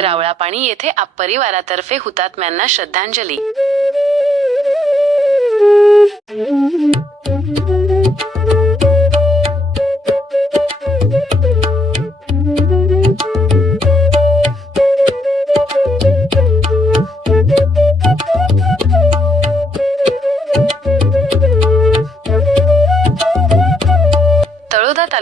रावळापाणी येथे आप परिवारातर्फे हुतात्म्यांना श्रद्धांजली.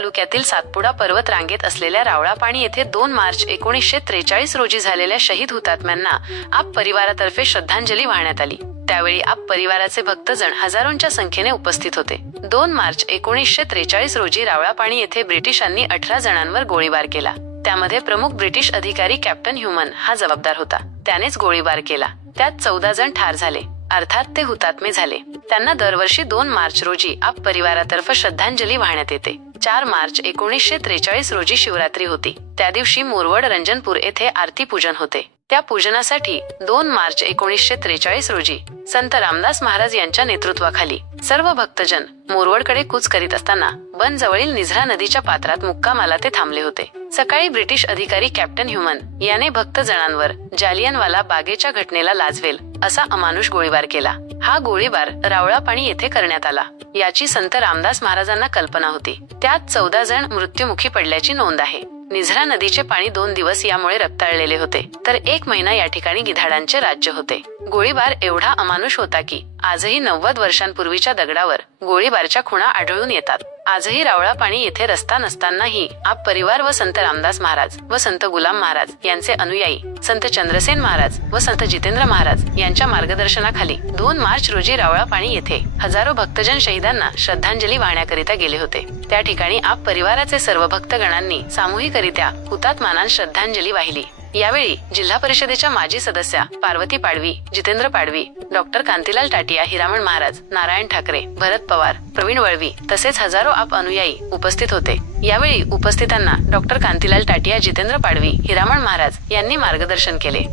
तालुक्यातील सातपुडा पर्वत रांगेत असलेल्या रावळापाणी येथे दोन मार्च एकोणीसशे त्रेचाळीस रोजी झालेल्या शहीद हुतात्म्यांना आप परिवारातर्फे श्रद्धांजली वाहण्यात आली. त्यावेळी आप परिवाराचे भक्तजण हजारोंच्या संख्येने उपस्थित होते. दोन मार्च एकोणीसशे त्रेचाळीस रोजी रावळापाणी येथे ब्रिटिशांनी अठरा जणांवर गोळीबार केला. त्यामध्ये प्रमुख ब्रिटिश अधिकारी कॅप्टन ह्युमन हा जबाबदार होता. त्यानेच गोळीबार केला. त्यात चौदा जण ठार झाले. अर्थात ते हुतात्मे झाले. त्यांना दरवर्षी दोन मार्च रोजी आप परिवारातर्फे श्रद्धांजली वाहण्यात येते. चार मार्च एकोणीसशे त्रेचाळीस रोजी शिवरात्री होती. त्या दिवशी मोरवड रंजनपूर येथे आरती पूजन होते. त्या पूजनासाठी दोन मार्च एकोणीसशे त्रेचाळीस रोजी संत रामदास महाराज यांच्या नेतृत्वाखाली सर्व भक्तजन मोरवडकडे कूच करीत असताना बन जवळील निझरा नदीच्या पात्रात मुक्कामाला ते थांबले होते. सकाळी ब्रिटिश अधिकारी कॅप्टन ह्युमन याने भक्तजणांवर जालियनवाला बागेच्या घटनेला लाजवेल असा अमानुष गोळीबार केला. हा गोळीबार रावळा पाणी येथे करण्यात आला. याची संत रामदास महाराजांना कल्पना होती. त्यात चौदा जण मृत्युमुखी पडल्याची नोंद आहे. निझरा नदीचे पाणी दोन दिवस यामुळे रक्ताळलेले होते. तर एक महिना या ठिकाणी गिधाडांचे राज्य होते. गोळीबार एवढा अमानुष होता की आजही नव्वद वर्षांपूर्वीच्या दगडावर गोळीबारच्या खुणा आढळून येतात. आजही रावळा पाणी येथे रस्ता नसतानाही आप परिवार व संत रामदास महाराज व संत गुलाम महाराज यांचे अनुयायी संत चंद्रसेन महाराज व संत जितेंद्र महाराज यांच्या मार्गदर्शनाखाली दोन मार्च रोजी रावळा पाणी येथे हजारो भक्तजन शहीदांना श्रद्धांजली वाहण्याकरिता गेले होते. त्या ठिकाणी आप परिवाराचे सर्व भक्तगणांनी सामूहिकरित्या हुतात्मानां श्रद्धांजली वाहिली. यावेळी जिल्हा परिषदेच्या माजी सदस्या पार्वती पाडवी जितेंद्र पाडवी डॉक्टर कांतीलाल टाटिया हिरामण महाराज नारायण ठाकरे भरत पवार प्रवीण वळवी तसेच हजारो आप अनुयायी उपस्थित होते. यावेळी उपस्थितांना डॉक्टर कांतीलाल टाटिया जितेंद्र पाडवी हिरामण महाराज यांनी मार्गदर्शन केले.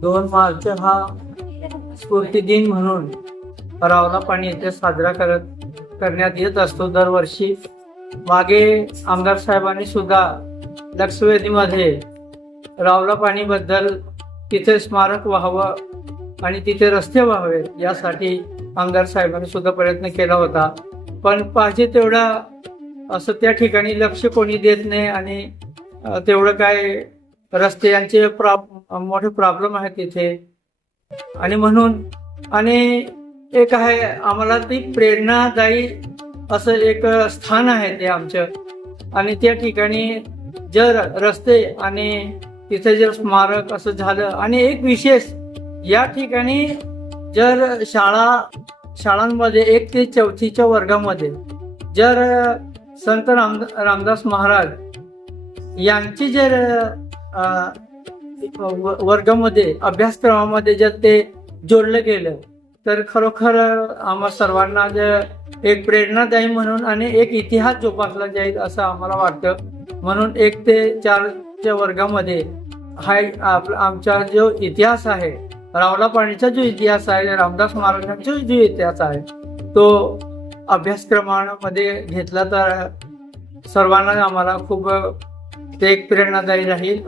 दोन मार्च हा स्फूर्ती दिन म्हणून रावला पाणी येथे साजरा करत करण्यात येत असतो. दरवर्षी मागे आमदार साहेबांनी सुद्धा लक्षवेधीमध्ये रावला पाणीबद्दल तिथे स्मारक व्हावं आणि तिथे रस्ते व्हावे यासाठी आमदार साहेबांनी सुद्धा प्रयत्न केला होता. पण पाहिजे तेवढा असं त्या ठिकाणी लक्ष कोणी देत नाही आणि तेवढं काय रस्ते यांचे प्रॉब मोठे प्रॉब्लेम आहेत तिथे. आणि म्हणून आणि एक आहे आम्हाला ती प्रेरणादायी असं एक स्थान आहे ते आमचं. आणि त्या ठिकाणी जर रस्ते आणि तिथे जर स्मारक असं झालं आणि एक विशेष या ठिकाणी जर शाळा शाळांमध्ये एक ते चौथीच्या वर्गामध्ये जर संत राम रामदास महाराज यांची जर व- वर्गामध्ये अभ्यासक्रमामध्ये जर ते जोडलं गेलं तर खरोखर आम्हा सर्वांना जे एक प्रेरणादायी म्हणून आणि एक इतिहास जोपासला जाईल असं आम्हाला वाटतं. म्हणून एक ते चारच्या वर्गामध्ये हा एक आपला आमचा जो इतिहास आहे रावला पाणीचा जो इतिहास आहे रामदास महाराजांचा जो इतिहास आहे तो अभ्यासक्रमामध्ये घेतला तर सर्वांना आम्हाला खूप ते एक प्रेरणादायी राहील.